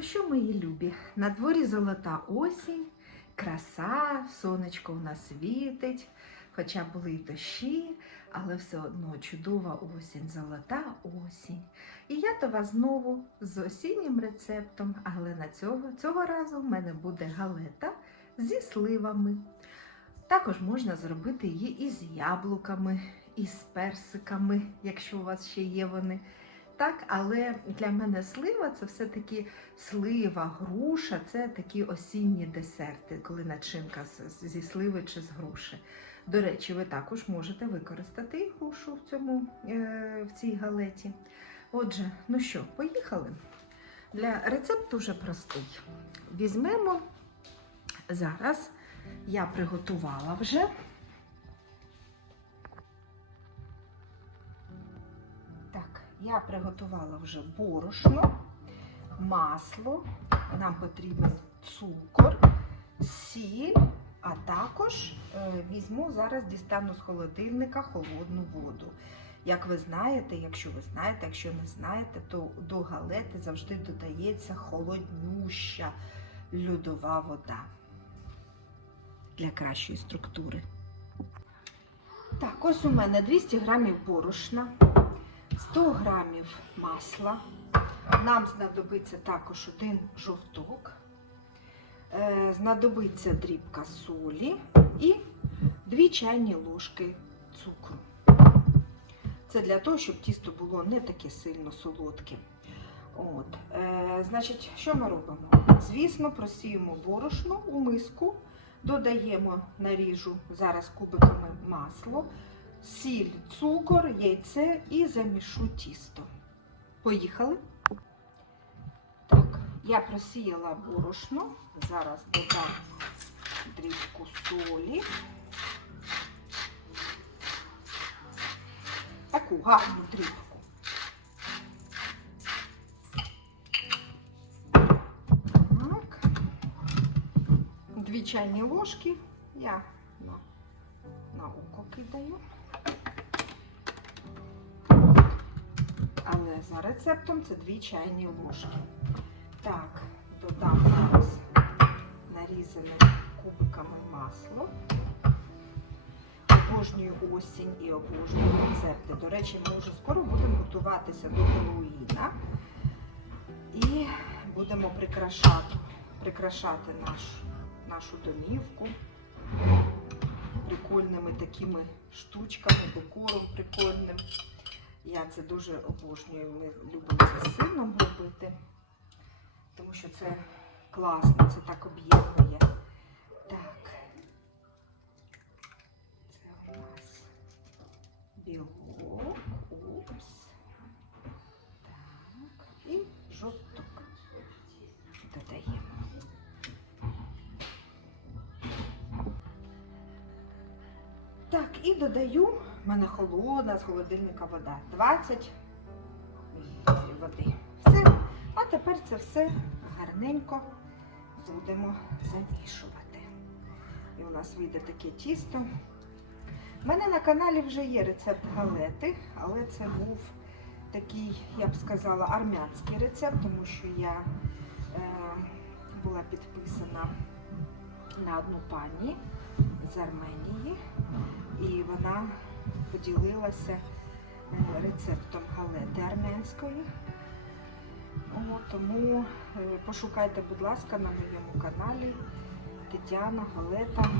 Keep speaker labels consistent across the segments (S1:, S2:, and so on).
S1: Ну що, мої любі, на дворі золота осінь, краса, сонечко у нас світить, хоча були й дощі, але все одно чудова осінь, золота осінь. І я до вас знову з осіннім рецептом, але на цього, цього разу в мене буде галета зі сливами. Також можна зробити її із яблуками, із персиками, якщо у вас ще є вони. Так, але для мене слива це все-таки слива, груша це такі осінні десерти, коли начинка зі сливи чи з груші. До речі, ви також можете використати грушу в, цьому, е, в цій галеті. Отже, ну що, поїхали? Для рецепт дуже простий. Візьмемо зараз, я приготувала вже. Я приготувала вже борошно, масло, нам потрібен цукор, сіль, а також е, візьму зараз дістану з холодильника холодну воду. Як ви знаєте, якщо ви знаєте, якщо не знаєте, то до галети завжди додається холоднюща льодова вода для кращої структури. Так, ось у мене 200 грамів борошна. 100 грамів масла. Нам знадобиться також один жовток, Е, знадобиться дрібка солі і 2 чайні ложки цукру. Це для того, щоб тісто було не таке сильно солодке. От. Е, значить, що ми робимо? Звісно, просіємо борошно у миску, додаємо наріжу зараз кубиками масло сіль, цукор, яйце і замішу тісто. Поїхали. Так, я просіяла борошно. Зараз додам дрібку солі. Таку гарну дрібку. Так. Дві чайні ложки я на, око кидаю. Але за рецептом це 2 чайні ложки. Так, додам зараз нарізане кубиками масло. Обожнюю осінь і обожнюю рецепти. До речі, ми вже скоро будемо готуватися до Хеллоуіна. І будемо прикрашати, прикрашати наш, нашу домівку прикольними такими штучками, декором прикольним. Я це дуже обожнюю. Ми любимо це сином робити, тому що це класно, це так об'єднує. Так, це у нас білок, упс. Так, і жовток додаємо. Так, і додаю, в мене холодна з холодильника вода. 20 води. Все. А тепер це все гарненько будемо замішувати. І у нас вийде таке тісто. У мене на каналі вже є рецепт галети, але це був такий, я б сказала, армянський рецепт, тому що я е, була підписана на одну пані з Арменії, і вона поділилася е, рецептом галети армянської. О, тому е, пошукайте, будь ласка, на моєму каналі Тетяна Галета.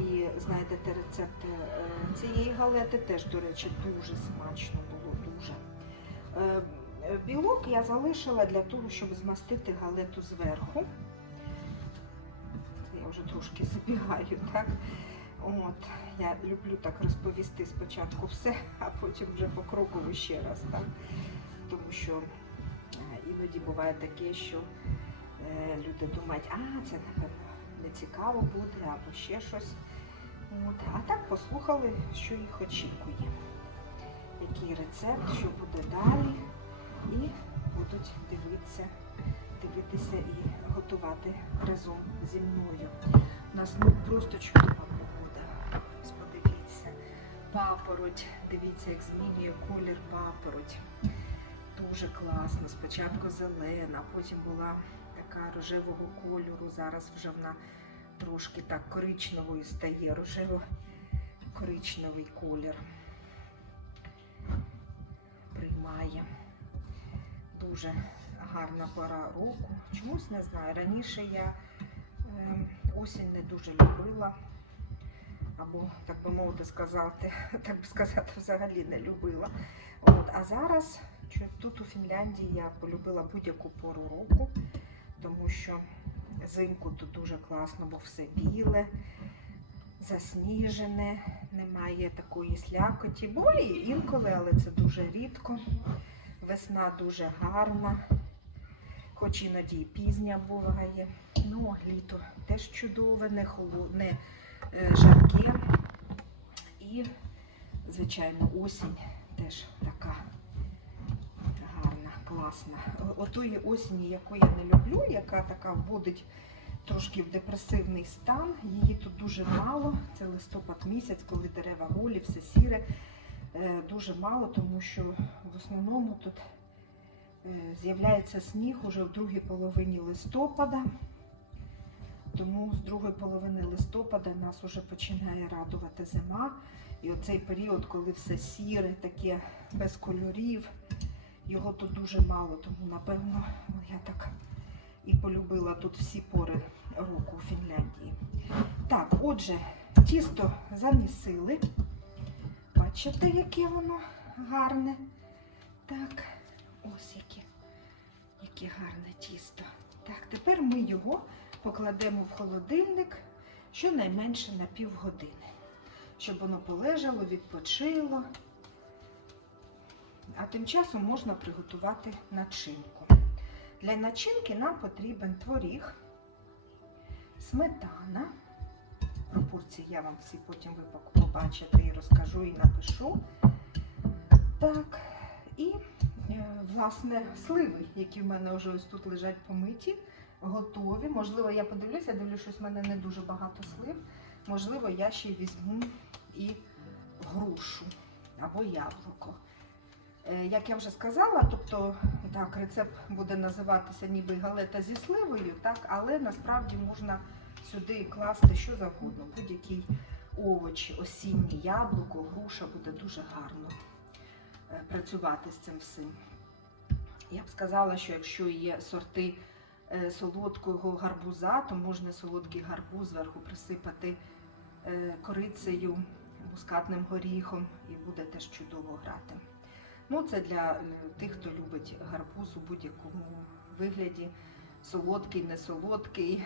S1: І знайдете рецепт е, цієї галети. Теж, до речі, дуже смачно було, дуже. Білок я залишила для того, щоб змастити галету зверху. Я вже трошки забігаю, так? От, я люблю так розповісти спочатку все, а потім вже покроково ще раз, так? Тому що е, іноді буває таке, що е, люди думають, а це напевно не цікаво буде або ще щось. От. А так послухали, що їх очікує. Який рецепт, що буде далі, і будуть дивитися, дивитися і готувати разом зі мною. У нас ну, просто Подивіться. Папороть. Дивіться, як змінює колір папороть. Дуже класно. Спочатку зелена, потім була така рожевого кольору. Зараз вже вона трошки так коричневою стає, рожево-коричневий колір приймає. Дуже гарна пора року. Чомусь не знаю. Раніше я ем, осінь не дуже любила, або, так би мовити сказати, так би сказати, взагалі не любила. От, а зараз тут у Фінляндії я полюбила будь-яку пору року, тому що зимку тут дуже класно, бо все біле, засніжене, немає такої слякоті. Буває інколи, але це дуже рідко. Весна дуже гарна, хоч іноді і пізня буває. Ну, літо теж чудове, не холодне, жарке. І, звичайно, осінь теж така гарна, класна. Отої осені, яку я не люблю, яка така вводить трошки в депресивний стан. Її тут дуже мало. Це листопад місяць, коли дерева голі, все сіре. Е, Дуже мало, тому що в основному тут е, з'являється сніг уже в другій половині листопада. Тому з другої половини листопада нас вже починає радувати зима. І оцей період, коли все сіре, таке без кольорів, його тут дуже мало. Тому, напевно, я так і полюбила тут всі пори року у Фінляндії. Так, отже, тісто замісили. Бачите, яке воно гарне. Так, ось яке, яке гарне тісто. Так, тепер ми його покладемо в холодильник щонайменше на півгодини, щоб воно полежало, відпочило. А тим часом можна приготувати начинку. Для начинки нам потрібен творіг, сметана. Пропорції я вам всі потім ви побачите і розкажу і напишу. Так, і е, власне сливи, які в мене вже ось тут лежать помиті, готові. Можливо, я подивлюся, дивлюсь, щось в мене не дуже багато слив. Можливо, я ще візьму і грушу або яблуко. Е, Як я вже сказала, тобто так, рецепт буде називатися ніби галета зі сливою, так, але насправді можна сюди класти що завгодно, будь-який овоч, осіннє яблуко, груша буде дуже гарно е, працювати з цим всім. Я б сказала, що якщо є сорти солодкого гарбуза, то можна солодкий гарбуз зверху присипати е, корицею, мускатним горіхом і буде теж чудово грати. Ну, це для е, тих, хто любить гарбуз у будь-якому вигляді. Солодкий, не солодкий,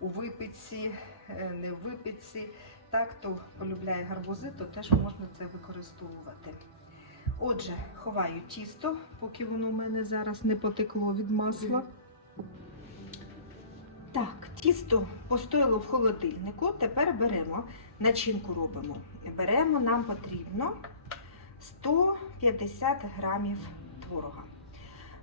S1: у випічці, е, не в випічці. Так, хто полюбляє гарбузи, то теж можна це використовувати. Отже, ховаю тісто, поки воно в мене зараз не потекло від масла. Так, тісто постояло в холодильнику. Тепер беремо, начинку робимо. Беремо, нам потрібно 150 грамів творога.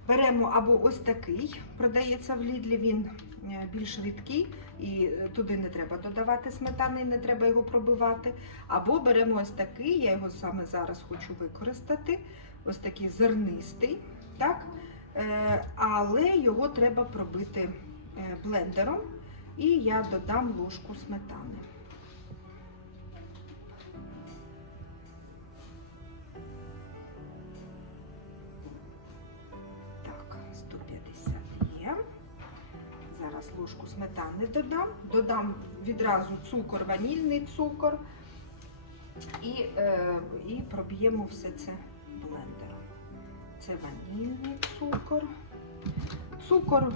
S1: Беремо або ось такий, продається в Лідлі, він е, більш рідкий, і е, туди не треба додавати сметани, не треба його пробивати. Або беремо ось такий, я його саме зараз хочу використати, ось такий зернистий, так? Е, але його треба пробити е, блендером, і я додам ложку сметани. Так, 150 є. Зараз ложку сметани додам. Додам відразу цукор, ванільний цукор. І, е, і проб'ємо все це блендером. Це ванільний цукор. Цукор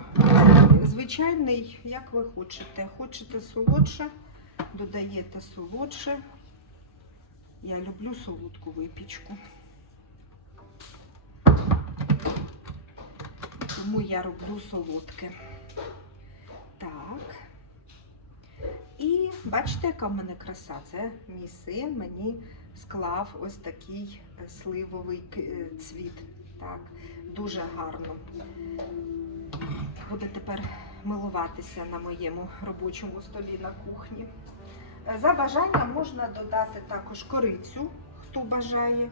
S1: звичайний, як ви хочете. Хочете солодше, додаєте солодше. Я люблю солодку випічку. Тому я роблю солодке. Так. І бачите, яка в мене краса. Це мій син мені склав ось такий е, сливовий е, цвіт. Так, дуже гарно. Буде тепер милуватися на моєму робочому столі на кухні. За бажанням можна додати також корицю, хто бажає.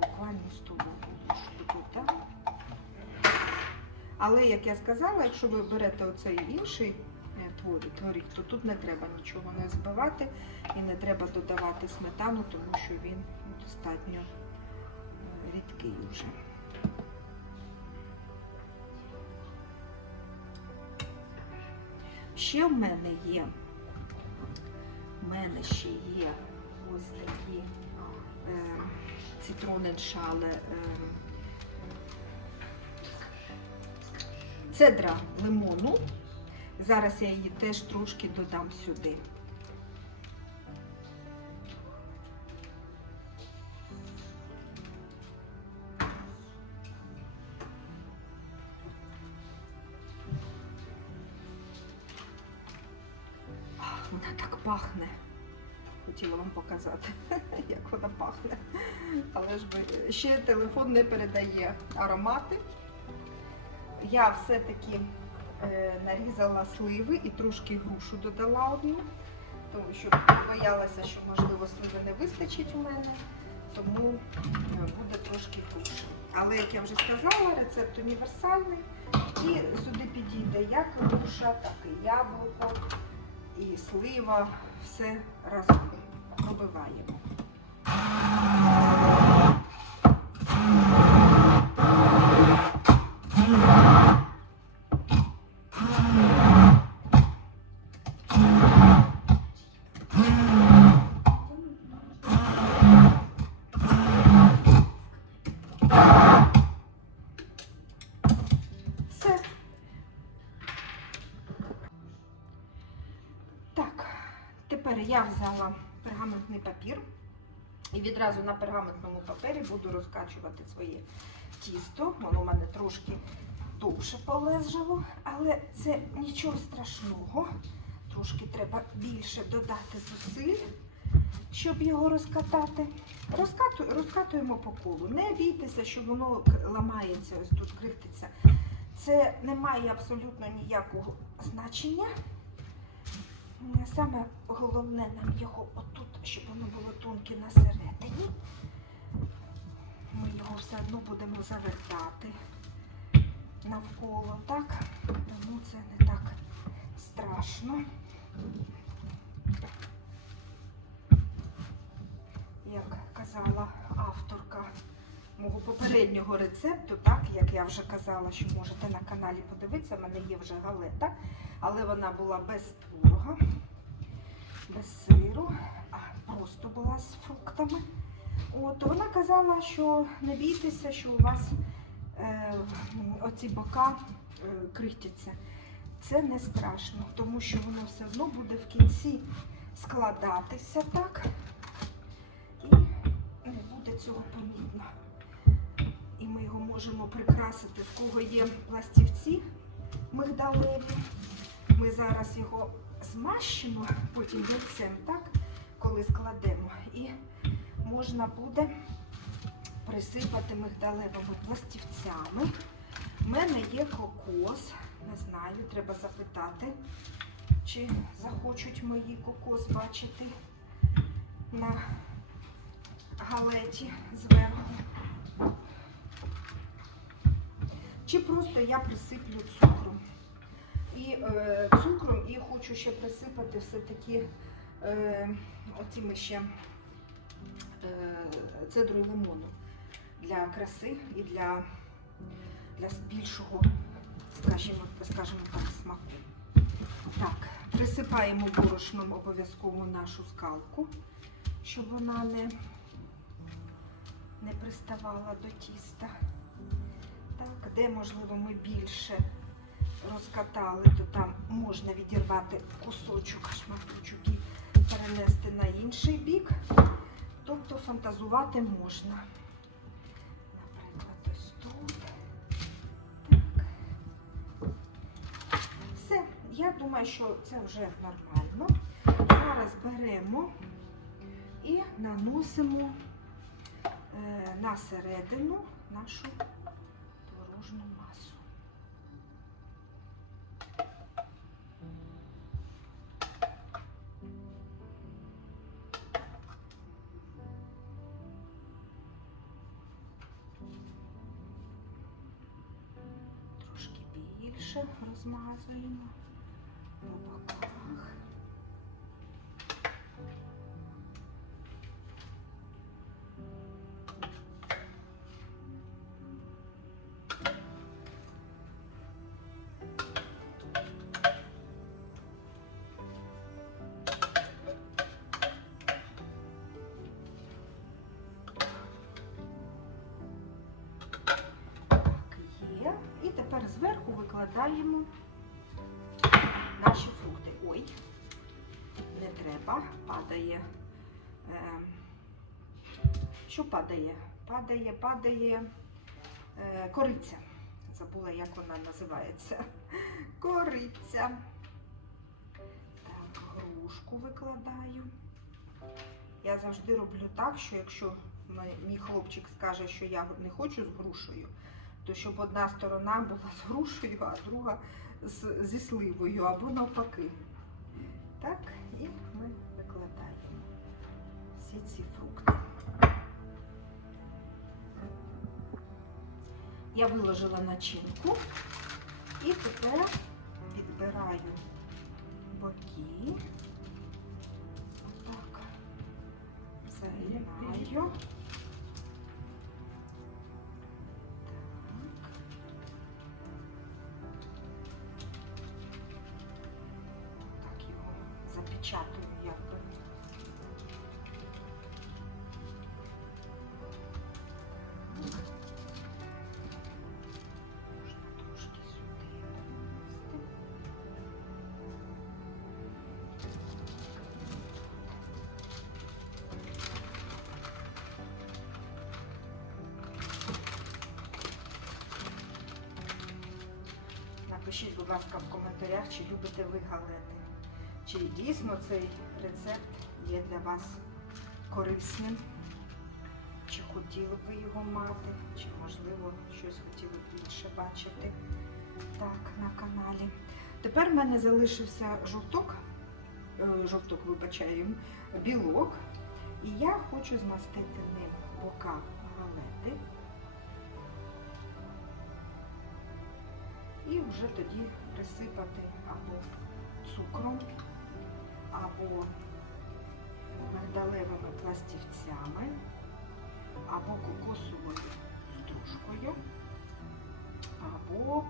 S1: буквально столову ложку. Але, як я сказала, якщо ви берете оцей інший творог, то тут не треба нічого не збивати і не треба додавати сметану, тому що він достатньо е, рідкий вже. Ще в мене є, в мене ще є ось такі е, цитроненшале. Е, цедра лимону. Зараз я її теж трошки додам сюди. Вона так пахне. Хотіла вам показати, як вона пахне. Але ж ви- ще телефон не передає аромати. Я все-таки нарізала сливи і трошки грушу додала одну, тому що боялася, що можливо сливи не вистачить у мене, тому е, буде трошки груші. Але як я вже сказала, рецепт універсальний. І сюди підійде як груша, так і яблуко, і слива, все разом пробиваємо. Я взяла пергаментний папір і відразу на пергаментному папері буду розкачувати своє тісто. Воно у мене трошки довше полежало, але це нічого страшного. Трошки треба більше додати зусиль, щоб його розкатати. Розкату, розкатуємо по колу. Не бійтеся, що воно ламається, ось тут крититься. Це не має абсолютно ніякого значення. Саме головне нам його отут, щоб воно було тонке на середині. Ми його все одно будемо завертати навколо, так? Тому це не так страшно. Як казала авторка мого попереднього рецепту, так, як я вже казала, що можете на каналі подивитися, в мене є вже галета, але вона була без творога, без сиру, а просто була з фруктами. От, вона казала, що не бійтеся, що у вас е, оці бока е, крихтяться. Це не страшно, тому що воно все одно буде в кінці складатися так. І не буде цього помітно. І ми його можемо прикрасити, в кого є пластівці мигдалеві. Ми зараз його змащимо, потім яйцем, так, коли складемо. І можна буде присипати мигдалевими пластівцями. У мене є кокос. Не знаю, треба запитати, чи захочуть мої кокос бачити на галеті зверху. Чи просто я присиплю цукром. І е, цукром і хочу ще присипати все-таки е, оціми ще е, цедрою лимону для краси і для, для більшого, скажімо, скажімо так, смаку. Так, присипаємо борошном обов'язково нашу скалку, щоб вона не, не приставала до тіста. Так, де, можливо, ми більше розкатали, то там можна відірвати кусочок, шматочок і перенести на інший бік. Тобто фантазувати можна. Наприклад, ось тут. Так. Все, я думаю, що це вже нормально. Зараз беремо і наносимо е, на середину нашу творожну масу. Викладаємо наші фрукти. Ой, не треба, падає. Е, що падає? Падає, падає е, кориця. Забула, як вона називається. Кориця. Так, грушку викладаю. Я завжди роблю так, що якщо мій хлопчик скаже, що я не хочу з грушею, то щоб одна сторона була з грушею, а друга з, зі сливою або навпаки. Так, і ми викладаємо всі ці фрукти. Я виложила начинку і тепер підбираю боки. Отак. Загинаю. Ласка, в коментарях, чи любите ви галети. Чи дійсно цей рецепт є для вас корисним? Чи хотіли б ви його мати, чи можливо щось хотіли б більше бачити так, на каналі. Tепер в мене залишився жовток, е, жовток, вибачаю, білок. І я хочу змастити ним бока галети. І вже тоді присипати або цукром, або мигдалевими пластівцями, або кокосовою стружкою, або,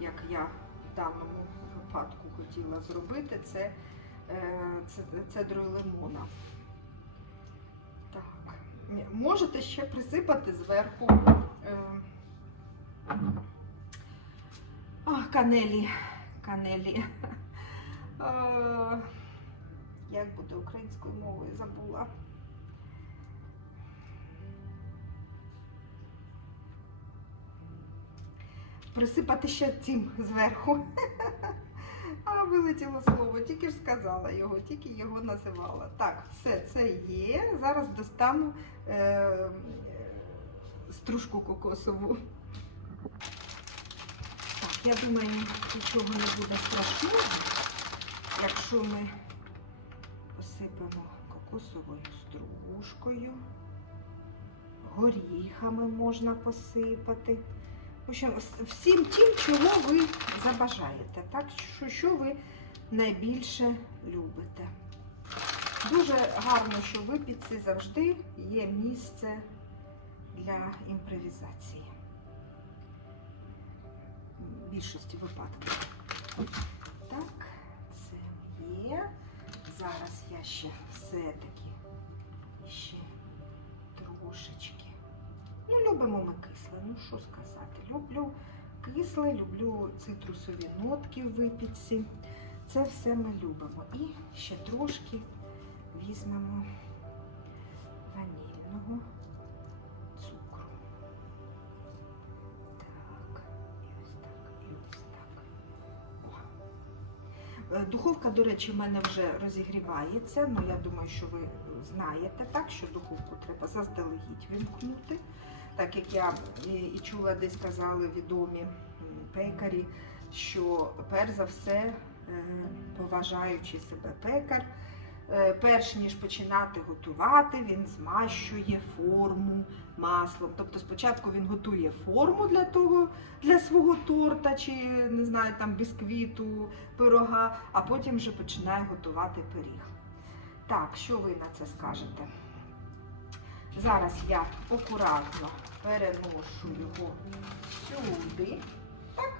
S1: як я в даному випадку хотіла зробити, це е, цедрою лимона. Так. Можете ще присипати зверху. е, канелі. Канелі. Е, Як буде українською мовою забула. Присипати ще цим зверху. А вилетіло слово, тільки ж сказала його, тільки його називала. Так, все це є. Зараз достану е, стружку кокосову. Я думаю, нічого не буде страшного, якщо ми посипемо кокосовою стружкою, горіхами можна посипати. В общем, всім тим, чого ви забажаєте, так? Що, що ви найбільше любите. Дуже гарно, що в випічці завжди є місце для імпровізації більшості випадків. Так, це є. Зараз я ще все-таки ще трошечки. Ну, любимо ми кисле, ну що сказати. Люблю кисле, люблю цитрусові нотки в випічці. Це все ми любимо. І ще трошки візьмемо ванільного Духовка, до речі, в мене вже розігрівається. Ну, я думаю, що ви знаєте так, що духовку треба заздалегідь вимкнути. Так як я і, чула, десь казали відомі пекарі, що перш за все, е, поважаючи себе пекар, е, перш ніж починати готувати, він змащує форму маслом. Тобто спочатку він готує форму для того, для свого торта чи не знаю, там бісквіту, пирога, а потім вже починає готувати пиріг. Так, що ви на це скажете? Зараз я акуратно переношу його сюди. Так,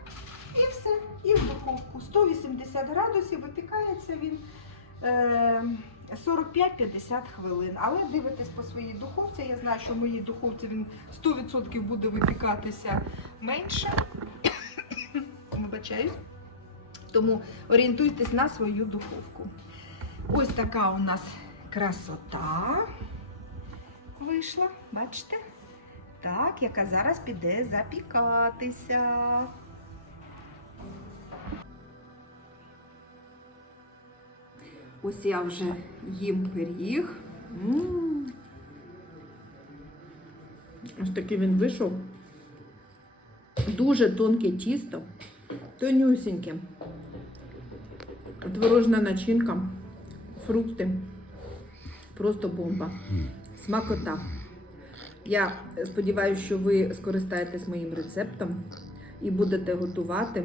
S1: і все. І в духовку. 180 градусів випікається він е, 45-50 хвилин. Але дивитесь по своїй духовці. Я знаю, що в моїй духовці він 100% буде випікатися менше. Вибачаюсь. Тому орієнтуйтесь на свою духовку. Ось така у нас красота вийшла, бачите? Так, яка зараз піде запікатися. Ось я вже їм пиріг. М.
S2: Ось такий він вийшов. Дуже тонке тісто, тонюсіньке. Творожна начинка, фрукти. Просто бомба. Смакота. Я сподіваюся, що ви скористаєтесь моїм рецептом і будете готувати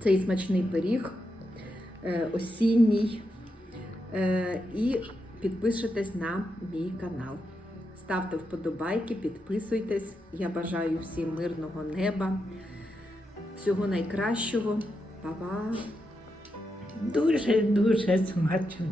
S2: цей смачний пиріг е, осінній. Е, І підпишитесь на мій канал. Ставте вподобайки, підписуйтесь. Я бажаю всім мирного неба, всього найкращого. Па-па!
S3: Дуже дуже смачно.